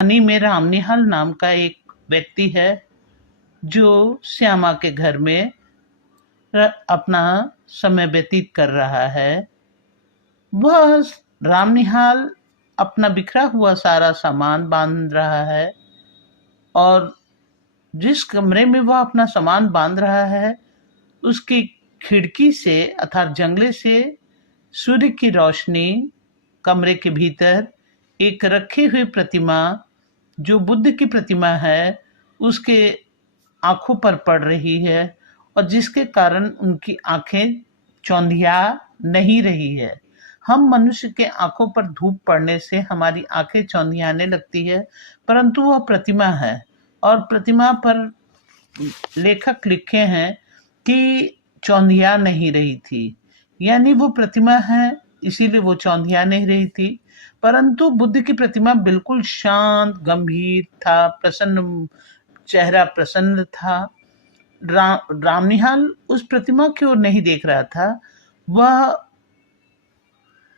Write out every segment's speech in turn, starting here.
कहानी में रामनिहाल नाम का एक व्यक्ति है जो श्यामा के घर में अपना समय व्यतीत कर रहा है। वह रामनिहाल अपना बिखरा हुआ सारा सामान बांध रहा है और जिस कमरे में वह अपना सामान बांध रहा है उसकी खिड़की से अर्थात जंगले से सूर्य की रोशनी कमरे के भीतर एक रखी हुई प्रतिमा जो बुद्ध की प्रतिमा है उसके आंखों पर पड़ रही है और जिसके कारण उनकी आंखें चौंधिया नहीं रही है। हम मनुष्य के आंखों पर धूप पड़ने से हमारी आंखें चौंधियाने लगती है, परंतु वह प्रतिमा है और प्रतिमा पर लेखक लिखे हैं कि चौंधिया नहीं रही थी, यानी वो प्रतिमा है इसीलिए वो चौंधिया नहीं रही थी। परंतु बुद्ध की प्रतिमा बिल्कुल शांत गंभीर था, प्रसन्न चेहरा प्रसन्न था। रामनिहाल उस प्रतिमा की ओर नहीं देख रहा था, वह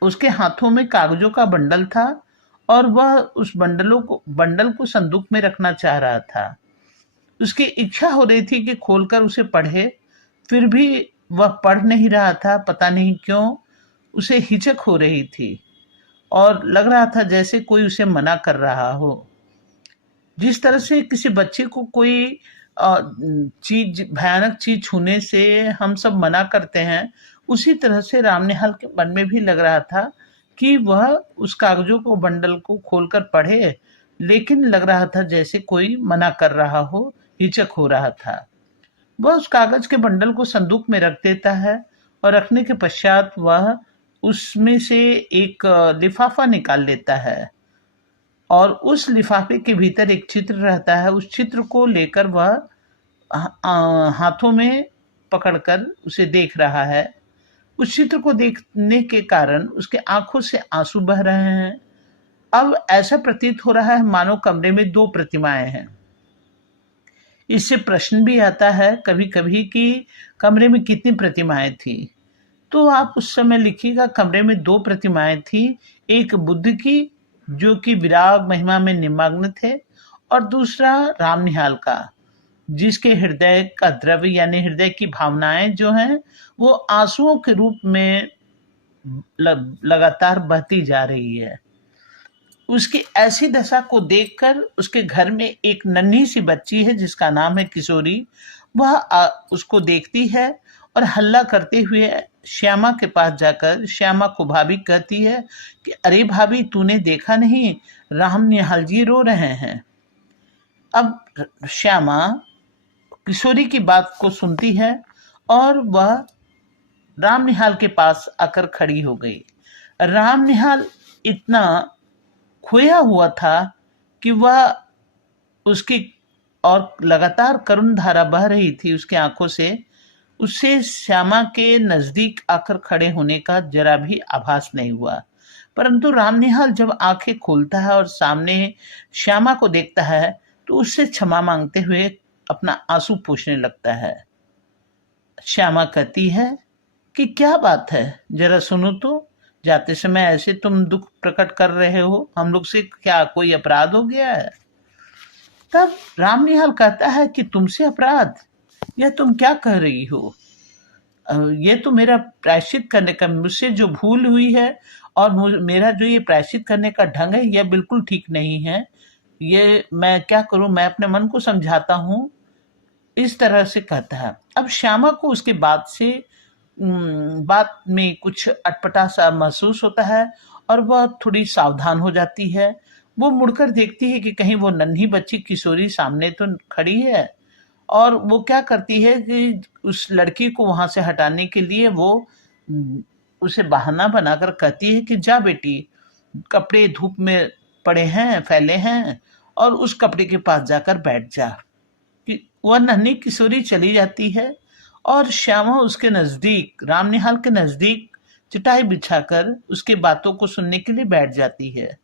उसके हाथों में कागजों का बंडल था और वह उस बंडल को संदूक में रखना चाह रहा था। उसकी इच्छा हो रही थी कि खोलकर उसे पढ़े, फिर भी वह पढ़ नहीं रहा था। पता नहीं क्यों उसे हिचक हो रही थी और लग रहा था जैसे कोई उसे मना कर रहा हो। जिस तरह से किसी बच्चे को कोई चीज भयानक चीज छूने से हम सब मना करते हैं, उसी तरह से रामनिहाल के मन में भी लग रहा था कि वह उस कागजों को बंडल को खोलकर पढ़े, लेकिन लग रहा था जैसे कोई मना कर रहा हो, हिचक हो रहा था। वह उस कागज के बंडल को संदूक में रख देता है और रखने के पश्चात वह उसमें से एक लिफाफा निकाल लेता है और उस लिफाफे के भीतर एक चित्र रहता है। उस चित्र को लेकर वह हाथों में पकड़कर उसे देख रहा है। उस चित्र को देखने के कारण उसके आंखों से आंसू बह रहे हैं। अब ऐसा प्रतीत हो रहा है मानो कमरे में दो प्रतिमाएं हैं। इससे प्रश्न भी आता है कभी कभी कि कमरे में कितनी प्रतिमाएं थी। तो आप उस समय लिखिएगा कमरे में दो प्रतिमाएं थी, एक बुद्ध की जो कि विराग महिमा में निमग्न थे और दूसरा रामनिहाल का जिसके हृदय का द्रव्य यानी हृदय की भावनाएं जो हैं वो आंसुओं के रूप में लगातार बहती जा रही है। उसकी ऐसी दशा को देखकर उसके घर में एक नन्ही सी बच्ची है जिसका नाम है किशोरी। वह उसको देखती है और हल्ला करते हुए श्यामा के पास जाकर श्यामा को भाभी कहती है कि अरे भाभी तूने देखा नहीं, रामनिहाल जी रो रहे हैं। अब श्यामा किशोरी की बात को सुनती है और वह रामनिहाल के पास आकर खड़ी हो गई। रामनिहाल इतना खोया हुआ था कि वह उसकी और लगातार करुण धारा बह रही थी उसकी आंखों से। उससे श्यामा के नजदीक आकर खड़े होने का जरा भी आभास नहीं हुआ। परंतु रामनिहाल जब आंखें खोलता है और सामने श्यामा को देखता है तो उससे क्षमा मांगते हुए अपना आंसू पोंछने लगता है। श्यामा कहती है कि क्या बात है, जरा सुनो तो। जाते समय ऐसे तुम दुख प्रकट कर रहे हो, हम लोग से क्या कोई अपराध हो गया है? तब रामनिहाल कहता है कि तुमसे अपराध? यह तुम क्या कह रही हो? ये तो मेरा प्रायश्चित करने का, मुझसे जो भूल हुई है और मेरा जो ये प्रायश्चित करने का ढंग है यह बिल्कुल ठीक नहीं है। ये मैं क्या करूं, मैं अपने मन को समझाता हूं, इस तरह से कहता है। अब श्यामा को उसके बात में कुछ अटपटा सा महसूस होता है और वह थोड़ी सावधान हो जाती है। वो मुड़कर देखती है कि कहीं वो नन्ही बच्ची किशोरी सामने तो खड़ी है और वो क्या करती है कि उस लड़की को वहां से हटाने के लिए वो उसे बहाना बनाकर कहती है कि जा बेटी, कपड़े धूप में पड़े हैं, फैले हैं, और उस कपड़े के पास जाकर बैठ जा। कि वह नन्ही किशोरी चली जाती है और श्यामा उसके नजदीक, रामनिहाल के नजदीक चटाई बिछाकर उसकी बातों को सुनने के लिए बैठ जाती है।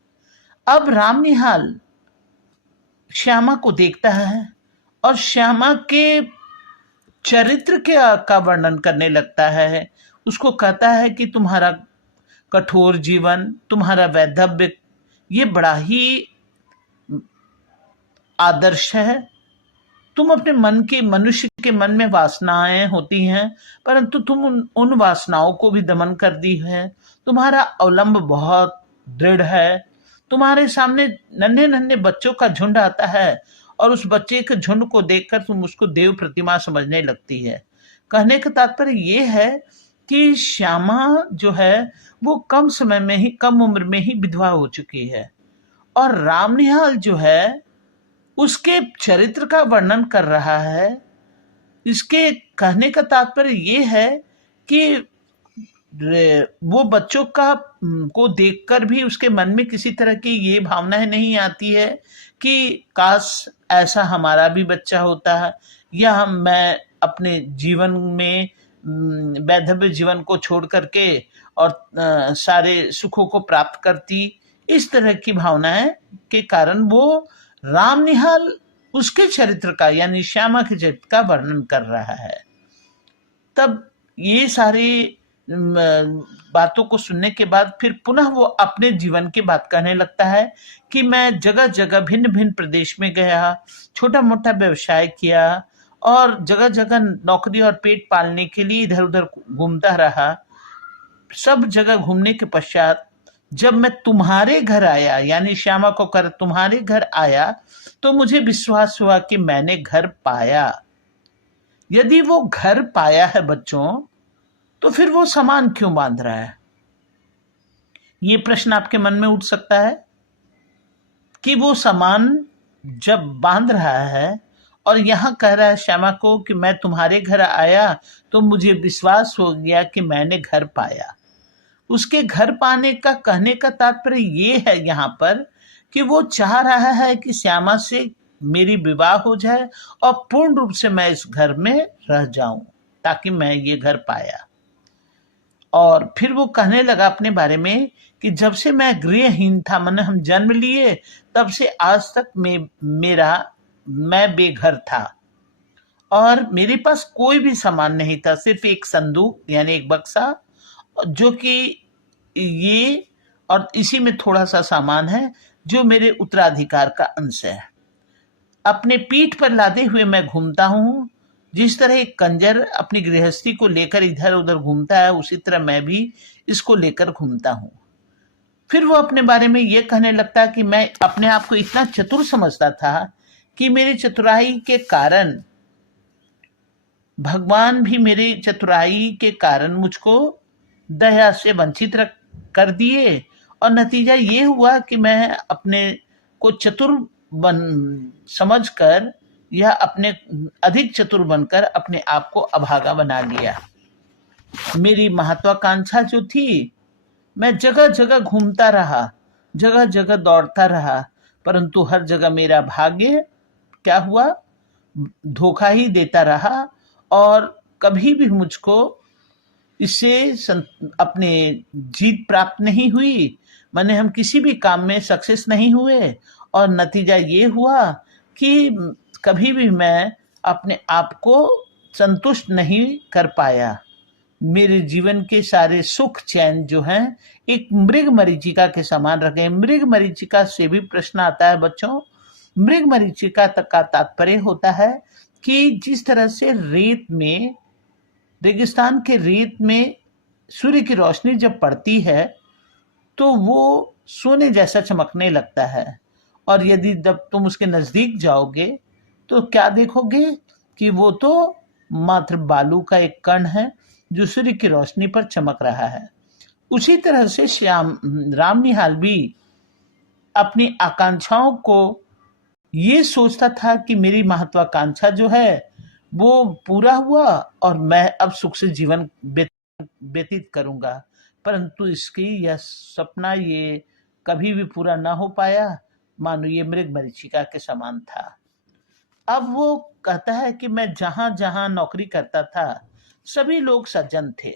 अब रामनिहाल श्यामा को देखता है और श्यामा के चरित्र का वर्णन करने लगता है। उसको कहता है कि तुम्हारा कठोर जीवन, तुम्हारा वैधव्य, ये बड़ा ही आदर्श है। तुम अपने मन के मनुष्य के मन में वासनाएं होती हैं, परंतु तुम उन वासनाओं को भी दमन कर दी है। तुम्हारा अवलंब बहुत दृढ़ है। तुम्हारे सामने नन्हे नन्हे बच्चों का झुंड आता है और उस बच्चे के झुंड को देखकर तुम उसको देव प्रतिमा समझने लगती है। कहने का तात्पर्य ये है कि श्यामा जो है वो कम समय में ही, कम उम्र में ही विधवा हो चुकी है, और रामनिहाल जो है उसके चरित्र का वर्णन कर रहा है। इसके कहने का तात्पर्य ये है कि वो बच्चों का को देखकर भी उसके मन में किसी तरह की ये भावनाएं नहीं आती है कि काश ऐसा हमारा भी बच्चा होता है, या मैं अपने जीवन में वैधव्य जीवन को छोड़ करके और सारे सुखों को प्राप्त करती। इस तरह की भावनाएं के कारण वो राम निहाल उसके चरित्र का, यानी श्यामा के चरित्र का वर्णन कर रहा है। तब ये सारी बातों को सुनने के बाद फिर पुनः वो अपने जीवन की बात कहने लगता है कि मैं जगह जगह भिन्न भिन्न प्रदेश में गया, छोटा मोटा व्यवसाय किया और जगह जगह नौकरी और पेट पालने के लिए इधर उधर घूमता रहा। सब जगह घूमने के पश्चात जब मैं तुम्हारे घर आया, यानी श्यामा को कर तुम्हारे घर आया, तो मुझे विश्वास हुआ कि मैंने घर पाया। यदि वो घर पाया है बच्चों, तो फिर वो सामान क्यों बांध रहा है? ये प्रश्न आपके मन में उठ सकता है कि वो सामान जब बांध रहा है और यहां कह रहा है श्यामा को कि मैं तुम्हारे घर आया तो मुझे विश्वास हो गया कि मैंने घर पाया। उसके घर पाने का कहने का तात्पर्य ये है यहाँ पर कि वो चाह रहा है कि श्यामा से मेरी विवाह हो जाए और पूर्ण रूप से मैं इस घर में रह जाऊं, ताकि मैं ये घर पाया। और फिर वो कहने लगा अपने बारे में कि जब से मैं गृहहीन था, मैंने हम जन्म लिए तब से आज तक मैं बेघर था और मेरे पास कोई भी सामान नहीं था, सिर्फ एक संदूक यानी एक बक्सा, जो कि ये और इसी में थोड़ा सा सामान है जो मेरे उत्तराधिकार का अंश है। अपने पीठ पर लादे हुए मैं घूमता हूँ। जिस तरह एक कंजर अपनी गृहस्थी को लेकर इधर उधर घूमता है, उसी तरह मैं भी इसको लेकर घूमता हूँ। फिर वो अपने बारे में ये कहने लगता है कि मैं अपने आप को इतना चतुर समझता था कि मेरी चतुराई के कारण भगवान भी मेरी चतुराई के कारण मुझको दया से वंचित कर दिए, और नतीजा ये हुआ कि मैं अपने को चतुर समझकर या अपने अधिक चतुर बनकर अपने आप को अभागा बना लिया। मेरी महत्वाकांक्षा जो थी, मैं जगह जगह घूमता रहा, जगह जगह दौड़ता रहा, परंतु हर जगह मेरा भाग्य क्या हुआ, धोखा ही देता रहा और कभी भी मुझको इससे अपने जीत प्राप्त नहीं हुई। मैंने हम किसी भी काम में सक्सेस नहीं हुए और नतीजा ये हुआ कि कभी भी मैं अपने आप को संतुष्ट नहीं कर पाया। मेरे जीवन के सारे सुख चैन जो हैं एक मृग मरीचिका के समान रह गए। मृग मरीचिका से भी प्रश्न आता है बच्चों। मृग मरीचिका तक का तात्पर्य होता है कि जिस तरह से रेगिस्तान के रेत में सूर्य की रोशनी जब पड़ती है तो वो सोने जैसा चमकने लगता है, और यदि जब तुम उसके नजदीक जाओगे तो क्या देखोगे कि वो तो मात्र बालू का एक कण है जो सूर्य की रोशनी पर चमक रहा है। उसी तरह से राम निहाल भी अपनी आकांक्षाओं को ये सोचता था कि मेरी महत्वाकांक्षा जो है वो पूरा हुआ और मैं अब सुख से जीवन व्यतीत करूंगा, परंतु इसकी यह सपना ये कभी भी पूरा ना हो पाया। मानो ये मृग मरीचिका के समान था। अब वो कहता है कि मैं जहां जहां नौकरी करता था सभी लोग सज्जन थे,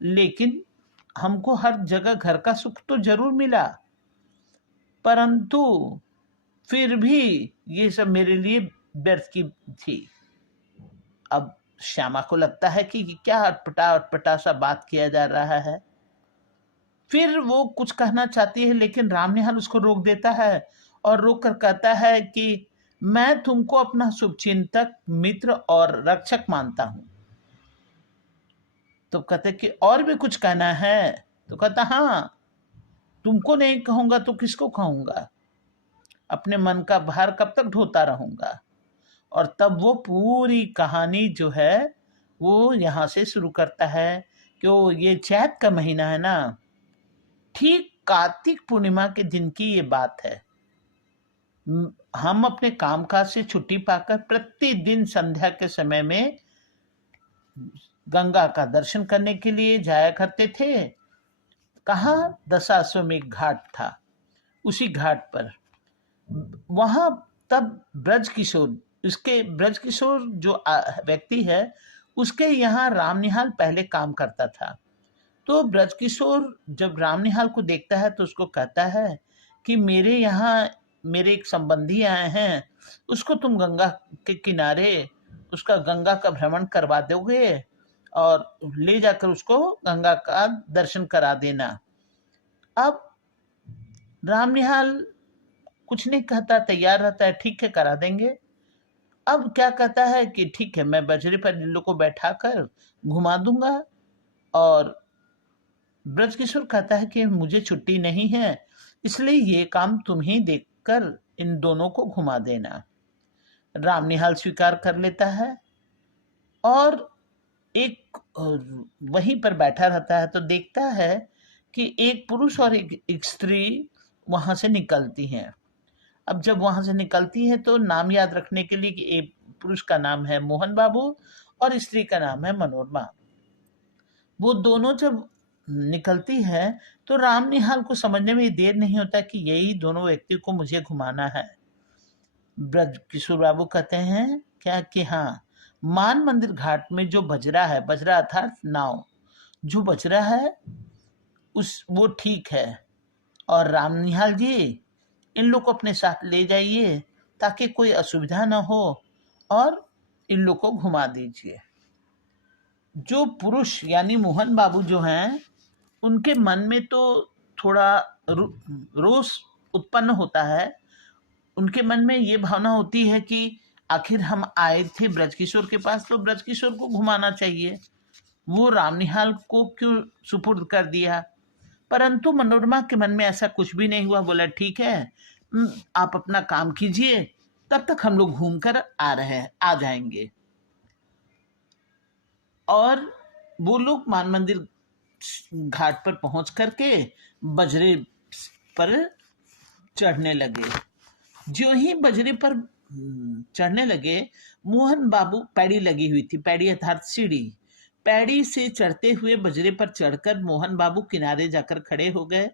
लेकिन हमको हर जगह घर का सुख तो जरूर मिला, परंतु फिर भी ये सब मेरे लिए व्यर्थ की थी। अब श्यामा को लगता है कि क्या अटपटा सा बात किया जा रहा है। फिर वो कुछ कहना चाहती है, लेकिन राम निहाल उसको रोक देता है और रोक कर कहता है कि मैं तुमको अपना शुभचिंतक, मित्र और रक्षक मानता हूं। तो कहते कि और भी कुछ कहना है? तो कहता हाँ, तुमको नहीं कहूंगा तो किसको कहूंगा? अपने मन का भार कब तक ढोता रहूंगा? और तब वो पूरी कहानी जो है वो यहाँ से शुरू करता है कि वो ये चैत का महीना है ना, ठीक कार्तिक पूर्णिमा के दिन की ये बात है। हम अपने कामकाज से छुट्टी पाकर प्रतिदिन संध्या के समय में गंगा का दर्शन करने के लिए जाया करते थे। कहाँ? दशाश्वमेध घाट था, उसी घाट पर। वहां तब ब्रज किशोर, उसके ब्रज किशोर जो व्यक्ति है, उसके यहाँ राम निहाल पहले काम करता था। तो ब्रज किशोर जब राम निहाल को देखता है तो उसको कहता है कि मेरे यहाँ मेरे एक संबंधी आए हैं, उसको तुम गंगा के किनारे उसका गंगा का भ्रमण करवा दोगे और ले जाकर उसको गंगा का दर्शन करा देना। अब राम निहाल कुछ नहीं कहता, तैयार रहता है, ठीक है करा देंगे। अब क्या कहता है कि ठीक है, मैं बजरी पर इन लोग को बैठा कर घुमा दूंगा। और ब्रजकिशोर कहता है कि मुझे छुट्टी नहीं है, इसलिए ये काम तुम ही देखकर इन दोनों को घुमा देना। राम निहाल स्वीकार कर लेता है और एक वहीं पर बैठा रहता है तो देखता है कि एक पुरुष और एक स्त्री वहां से निकलती हैं। अब जब वहां से निकलती है तो नाम याद रखने के लिए कि एक पुरुष का नाम है मोहन बाबू और स्त्री का नाम है मनोरमा। वो दोनों जब निकलती है तो राम निहाल को समझने में देर नहीं होता कि यही दोनों व्यक्ति को मुझे घुमाना है। ब्रज किशोर बाबू कहते हैं क्या कि हाँ, मान मंदिर घाट में जो बजरा है, बजरा अर्थात नाव, जो बजरा है उस वो ठीक है, और राम निहाल जी इन लोग को अपने साथ ले जाइए ताकि कोई असुविधा न हो और इन लोग को घुमा दीजिए। जो पुरुष यानी मोहन बाबू जो हैं, उनके मन में तो थोड़ा रोष उत्पन्न होता है। उनके मन में ये भावना होती है कि आखिर हम आए थे ब्रजकिशोर के पास तो ब्रजकिशोर को घुमाना चाहिए, वो रामनिहाल को क्यों सुपुर्द कर दिया। परंतु मनोरमा के मन में ऐसा कुछ भी नहीं हुआ। बोला ठीक है, आप अपना काम कीजिए, तब तक हम लोग घूम कर आ जाएंगे। और वो लोग मान मंदिर घाट पर पहुंच करके बजरे पर चढ़ने लगे। जो ही बजरे पर चढ़ने लगे, मोहन बाबू, पैड़ी लगी हुई थी, पैड़ी अर्थात सीढ़ी, पैड़ी से चढ़ते हुए बजरे पर चढ़कर मोहन बाबू किनारे जाकर खड़े हो गए।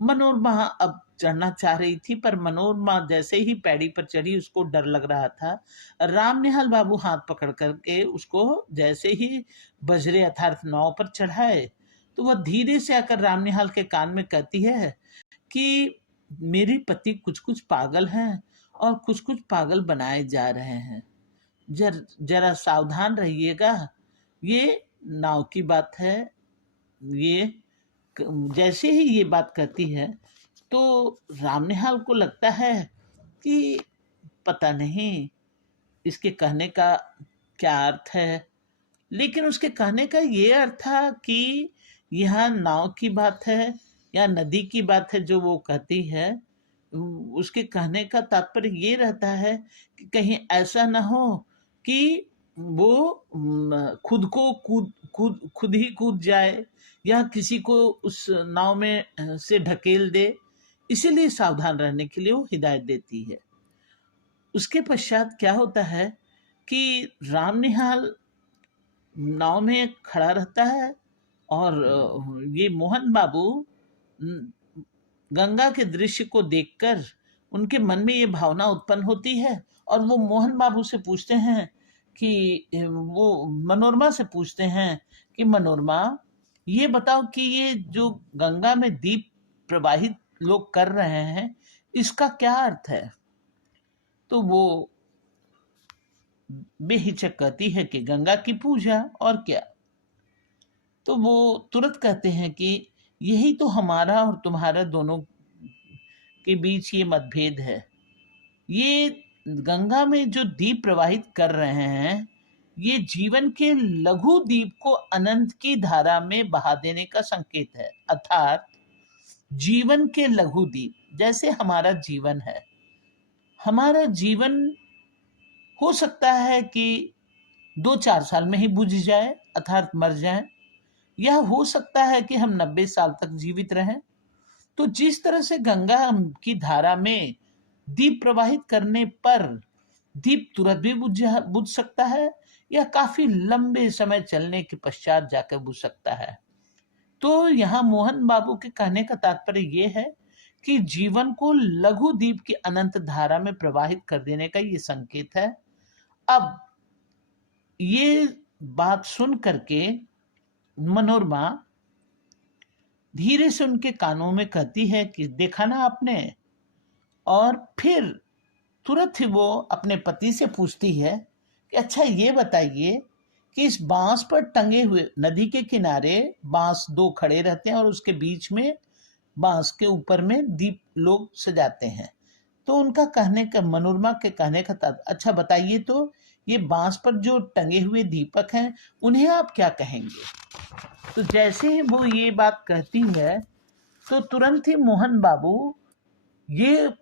मनोरमा अब चढ़ना चाह रही थी, पर मनोरमा जैसे ही पैड़ी पर चढ़ी उसको डर लग रहा था। राम निहाल बाबू हाथ पकड़ करके उसको जैसे ही बजरे अर्थात नाव पर चढ़ाए तो वह धीरे से आकर राम निहाल के कान में कहती है कि मेरी पति कुछ कुछ पागल हैं और कुछ कुछ पागल बनाए जा रहे हैं, जरा सावधान रहिएगा, ये नाव की बात है। ये जैसे ही ये बात कहती है तो रामनिहाल को लगता है कि पता नहीं इसके कहने का क्या अर्थ है, लेकिन उसके कहने का ये अर्थ था कि यह नाव की बात है या नदी की बात है जो वो कहती है। उसके कहने का तात्पर्य ये रहता है कि कहीं ऐसा ना हो कि वो खुद ही कूद जाए या किसी को उस नाव में से ढकेल दे, इसीलिए सावधान रहने के लिए वो हिदायत देती है। उसके पश्चात क्या होता है कि राम निहाल नाव में खड़ा रहता है और ये मोहन बाबू गंगा के दृश्य को देखकर उनके मन में ये भावना उत्पन्न होती है और वो मोहन बाबू से पूछते हैं कि वो मनोरमा से पूछते हैं कि मनोरमा, ये बताओ कि ये जो गंगा में दीप प्रवाहित लोग कर रहे हैं इसका क्या अर्थ है। तो वो बेहिचक कहती है कि गंगा की पूजा, और क्या। तो वो तुरंत कहते हैं कि यही तो हमारा और तुम्हारा दोनों के बीच ये मतभेद है। ये गंगा में जो दीप प्रवाहित कर रहे हैं, ये जीवन के लघु दीप को अनंत की धारा में बहा देने का संकेत है। अर्थात जीवन के लघु दीप, जैसे हमारा जीवन है, हमारा जीवन हो सकता है कि 2-4 साल में ही बुझ जाए अर्थात मर जाए, यह हो सकता है कि हम 90 साल तक जीवित रहें। तो जिस तरह से गंगा की धारा में दीप प्रवाहित करने पर दीप तुरंत भी बुझ सकता है या काफी लंबे समय चलने के पश्चात जाकर बुझ सकता है। तो यहाँ मोहन बाबू के कहने का तात्पर्य यह है कि जीवन को लघु दीप की अनंत धारा में प्रवाहित कर देने का ये संकेत है। अब ये बात सुन करके मनोरमा धीरे से उनके कानों में कहती है कि देखा ना आपने। और फिर तुरंत ही वो अपने पति से पूछती है कि अच्छा ये बताइए कि इस बांस पर टंगे हुए, नदी के किनारे बांस 2 खड़े रहते हैं और उसके बीच में बांस के ऊपर में दीप लोग सजाते हैं। तो उनका कहने का, मनोरमा के कहने का अच्छा बताइए तो ये बांस पर जो टंगे हुए दीपक हैं उन्हें आप क्या कहेंगे। तो जैसे ही वो ये बात कहती है तो तुरंत ही मोहन बाबू ये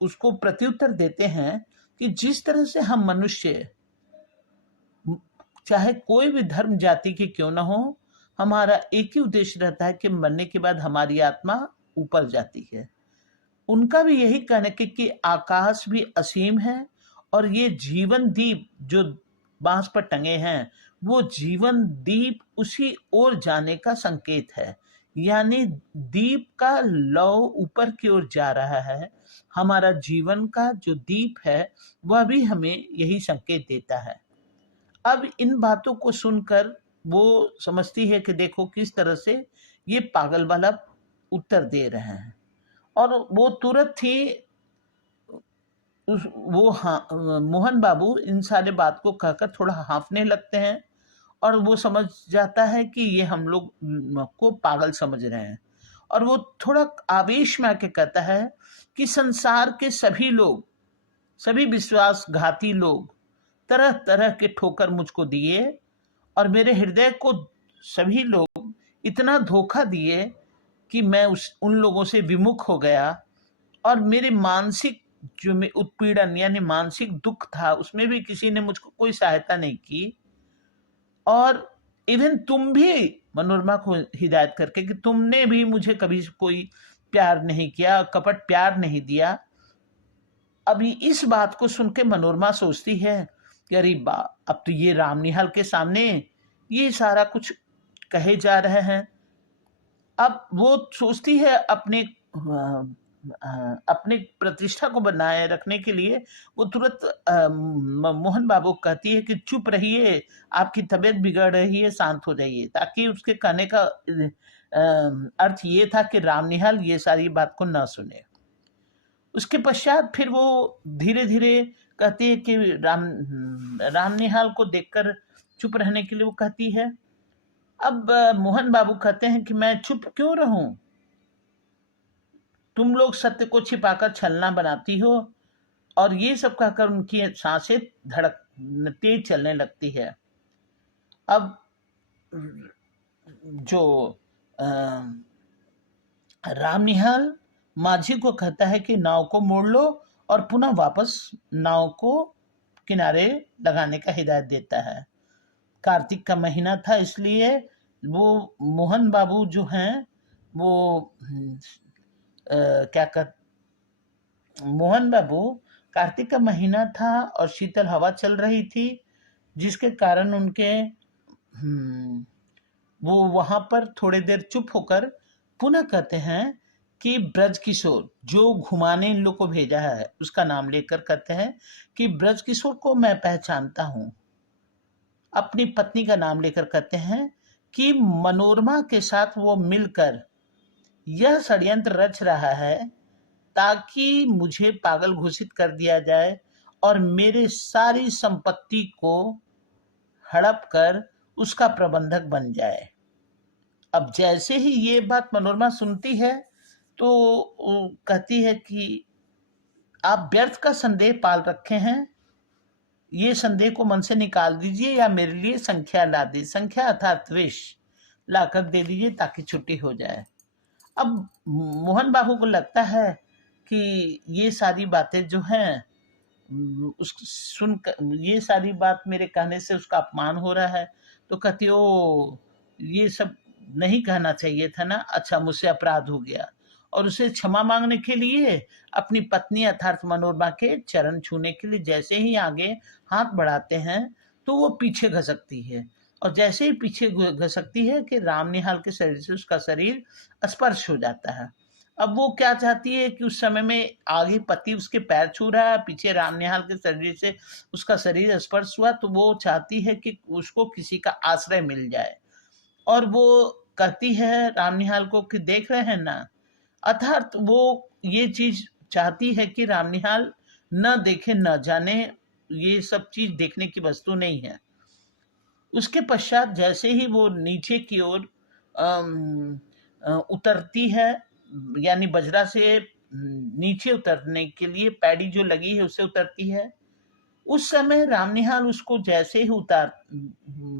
उसको प्रत्युत्तर देते हैं कि जिस तरह से हम मनुष्य, चाहे कोई भी धर्म जाति के क्यों ना हो, हमारा एक ही उद्देश्य रहता है कि मरने के बाद हमारी आत्मा ऊपर जाती है। उनका भी यही कहना है कि आकाश भी असीम है और ये जीवन दीप जो बांस पर टंगे हैं वो जीवन दीप उसी ओर जाने का संकेत है। यानी दीप का लौ ऊपर की ओर जा रहा है। हमारा जीवन का जो दीप है वह भी हमें यही संकेत देता है। अब इन बातों को सुनकर वो समझती है कि देखो किस तरह से ये पागल वाला उत्तर दे रहे हैं। और वो तुरंत ही मोहन बाबू इन सारे बात को कहकर थोड़ा हाँफने लगते हैं और वो समझ जाता है कि ये हम लोग को पागल समझ रहे हैं। और वो थोड़ा आवेश में आके कहता है कि संसार के सभी लोग, सभी विश्वासघाती लोग तरह तरह के ठोकर मुझको दिए और मेरे हृदय को सभी लोग इतना धोखा दिए कि मैं उन लोगों से विमुख हो गया और मेरे मानसिक जो में उत्पीड़न यानी मानसिक दुख था उसमें भी किसी ने मुझको कोई सहायता नहीं की। और इवन तुम भी मनोरमा को हिदायत करके कि तुमने भी मुझे कभी कोई प्यार नहीं किया, कपट प्यार नहीं दिया। अभी इस बात को सुन के मनोरमा सोचती है कि अरे बा, अब तो ये राम निहाल के सामने ये सारा कुछ कहे जा रहे हैं। अब वो सोचती है अपने प्रतिष्ठा को बनाए रखने के लिए वो तुरंत मोहन बाबू कहती है कि चुप रहिए, आपकी तबीयत बिगड़ रही है, शांत हो जाइए। ताकि उसके कहने का अर्थ ये था कि राम निहाल ये सारी बात को न सुने। उसके पश्चात फिर वो धीरे धीरे कहती है कि राम निहाल को देखकर चुप रहने के लिए वो कहती है। अब मोहन बाबू कहते हैं कि मैं चुप क्यों रहूं, तुम लोग सत्य को छिपाकर छलना बनाती हो। और ये सब कहकर उनकी सांसें धड़क तेज चलने लगती है। अब जो राम निहाल माझी को कहता है कि नाव को मोड़ लो और पुनः वापस नाव को किनारे लगाने का हिदायत देता है। कार्तिक का महीना था इसलिए वो मोहन बाबू जो हैं वो मोहन बाबू कार्तिक का महीना था और शीतल हवा चल रही थी जिसके कारण उनके वो वहां पर थोड़ी देर चुप होकर पुनः कहते हैं कि ब्रज किशोर जो घुमाने इन लोग को भेजा है उसका नाम लेकर कहते हैं कि ब्रज किशोर को मैं पहचानता हूं। अपनी पत्नी का नाम लेकर कहते हैं कि मनोरमा के साथ वो मिलकर यह षड्यंत्र रच रहा है ताकि मुझे पागल घोषित कर दिया जाए और मेरे सारी संपत्ति को हड़प कर उसका प्रबंधक बन जाए। अब जैसे ही ये बात मनोरमा सुनती है तो कहती है कि आप व्यर्थ का संदेह पाल रखे हैं, ये संदेह को मन से निकाल दीजिए या मेरे लिए संख्या ला दीजिए, संख्या अर्थात विष लाकर दे दीजिए ताकि छुट्टी हो जाए। अब मोहन बाबू को लगता है कि ये सारी बातें जो हैं उस सुन ये सारी बात मेरे कहने से उसका अपमान हो रहा है। तो कहती ओ, ये सब नहीं कहना चाहिए था ना, अच्छा मुझसे अपराध हो गया। और उसे क्षमा मांगने के लिए अपनी पत्नी अर्थात मनोरमा के चरण छूने के लिए जैसे ही आगे हाथ बढ़ाते हैं तो वो पीछे घसकती है, और जैसे ही पीछे घसकती है कि राम निहाल के शरीर से उसका शरीर स्पर्श हो जाता है। अब वो क्या चाहती है कि उस समय में आगे पति उसके पैर छू रहा है, पीछे राम निहाल के शरीर से उसका शरीर स्पर्श हुआ, तो वो चाहती है कि उसको किसी का आश्रय मिल जाए। और वो कहती है राम निहाल को कि देख रहे हैं ना, अर्थात वो ये चीज चाहती है कि राम निहाल न देखे न जाने, ये सब चीज देखने की वस्तु नहीं है। उसके पश्चात जैसे ही वो नीचे की ओर उतरती है, यानी बजरा से नीचे उतरने के लिए पैड़ी जो लगी है उससे उतरती है, उस समय राम निहाल उसको जैसे ही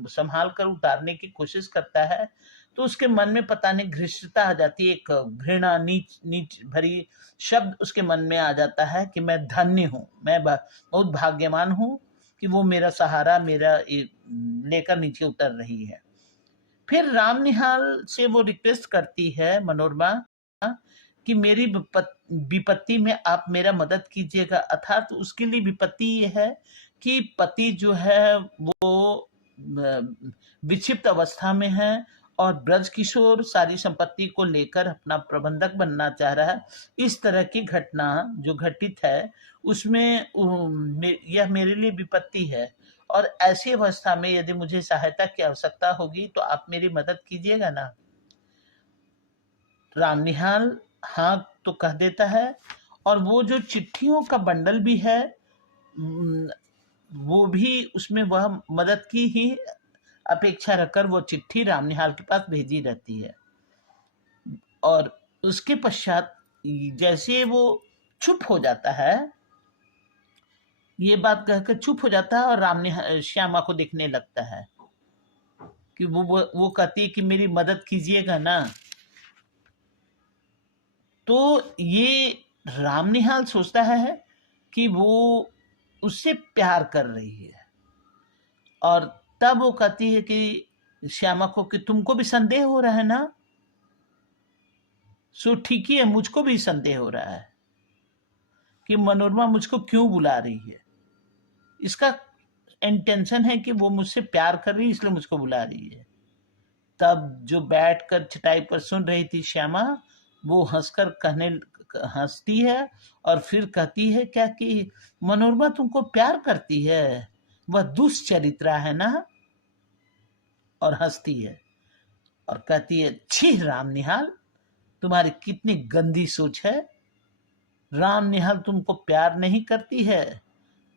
संभाल कर उतारने की कोशिश करता है तो उसके मन में पता नहीं घृष्टता आ जाती है, एक घृणा नीच नीच भरी शब्द उसके मन में आ जाता है कि मैं धन्य हूँ, मैं बहुत भाग्यवान हूँ कि वो मेरा सहारा मेरा लेकर नीचे उतर रही है। फिर राम निहाल से वो रिक्वेस्ट करती है मनोरमा कि मेरी विपत्ति में आप मेरा मदद कीजिएगा। अर्थात उसके लिए विपत्ति ये है कि पति जो है वो विक्षिप्त अवस्था में है और ब्रज किशोर सारी संपत्ति को लेकर अपना प्रबंधक बनना चाह रहा है। इस तरह की घटना जो घटित है उसमें यह मेरे लिए विपत्ति है, और ऐसी अवस्था में यदि मुझे सहायता की आवश्यकता होगी तो आप मेरी मदद कीजिएगा ना। राम निहाल हाँ तो कह देता है, और वो जो चिट्ठियों का बंडल भी है वो भी उसमें वह मदद की ही अपेक्षा रखकर वो चिट्ठी राम निहाल के पास भेजी रहती है। और उसके पश्चात जैसे वो चुप हो जाता है, ये बात कहकर चुप हो जाता है और राम निहाल श्यामा को देखने लगता है कि वो कहती है कि मेरी मदद कीजिएगा ना। तो ये राम निहाल सोचता है कि वो उससे प्यार कर रही है, और तब वो कहती है कि श्यामा को कि तुमको भी संदेह हो रहा है ना, सो ठीक ही है, मुझको भी संदेह हो रहा है कि मनोरमा मुझको क्यों बुला रही है। इसका इंटेंशन है कि वो मुझसे प्यार कर रही है इसलिए मुझको बुला रही है। तब जो बैठकर चटाई पर सुन रही थी श्यामा, वो हंसती है और फिर कहती है क्या कि मनोरमा तुमको प्यार करती है, वह दुष्चरित्रा है ना, और हंसती है और कहती है छी राम निहाल, तुम्हारी कितनी गंदी सोच है। राम निहाल तुमको प्यार नहीं करती है,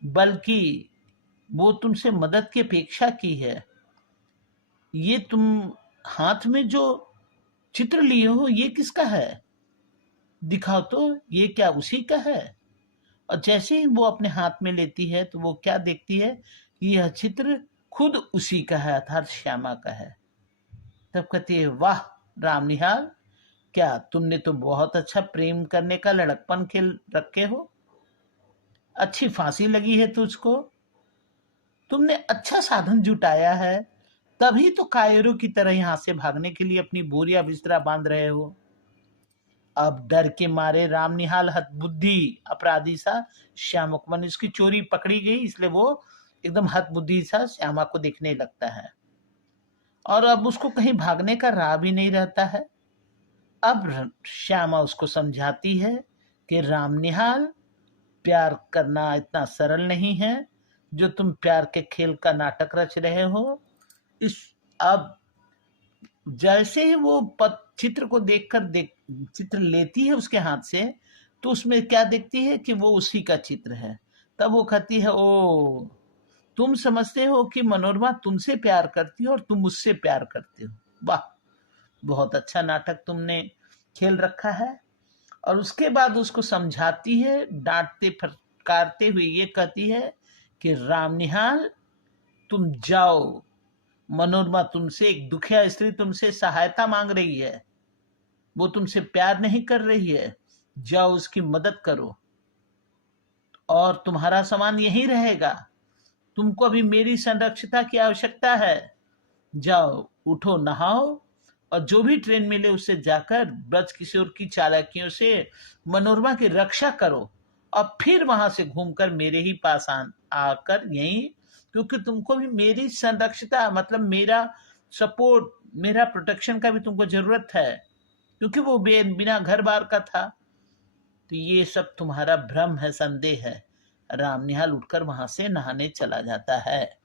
बल्कि वो तुमसे मदद की अपेक्षा की है। ये तुम हाथ में जो चित्र लिए हो ये किसका है, दिखाओ तो, ये क्या उसी का है। और जैसे ही वो अपने हाथ में लेती है तो वो क्या देखती है कि यह चित्र खुद उसी का है, अर्थात श्यामा का है। तब कहती है वाह राम निहाल, क्या तुमने तो बहुत अच्छा प्रेम करने का लड़कपन खेल रखे हो, अच्छी फांसी लगी है तुझको, तुमने अच्छा साधन जुटाया है, तभी तो कायरों की तरह यहां से भागने के लिए अपनी बोरिया बिस्तरा बांध रहे हो। अब डर के मारे राम निहाल हतबुद्धि अपराधी सा श्यामा को, मन उसकी चोरी पकड़ी गई इसलिए वो एकदम हतबुद्धि सा श्यामा को देखने लगता है, और अब उसको कहीं भागने का राह भी नहीं रहता है। अब श्यामा उसको समझाती है कि राम निहाल, प्यार करना इतना सरल नहीं है जो तुम प्यार के खेल का नाटक रच रहे हो। इस अब जैसे ही वो चित्र को चित्र लेती है उसके हाथ से, तो उसमें क्या देखती है कि वो उसी का चित्र है। तब वो कहती है ओ, तुम समझते हो कि मनोरमा तुमसे प्यार करती हो और तुम मुझसे प्यार करते हो, वाह बहुत अच्छा नाटक तुमने खेल रखा है। और उसके बाद उसको समझाती है, डांटते फटकारते हुए ये कहती है कि राम निहाल, तुम जाओ, मनोरमा तुमसे, एक दुखिया स्त्री तुमसे सहायता मांग रही है, वो तुमसे प्यार नहीं कर रही है, जाओ उसकी मदद करो और तुम्हारा सामान यहीं रहेगा, तुमको अभी मेरी संरक्षिता की आवश्यकता है, जाओ उठो नहाओ और जो भी ट्रेन मिले उससे जाकर ब्रज किशोर की चालाकियों से मनोरमा की रक्षा करो और फिर वहां से घूमकर मेरे ही पास आकर यहीं, क्योंकि तुमको भी मेरी संरक्षिता मतलब मेरा सपोर्ट, मेरा प्रोटेक्शन का भी तुमको जरूरत है, क्योंकि वो बिना घर बार का था। तो ये सब तुम्हारा भ्रम है, संदेह है। राम निहाल उठकर वहां से नहाने चला जाता है।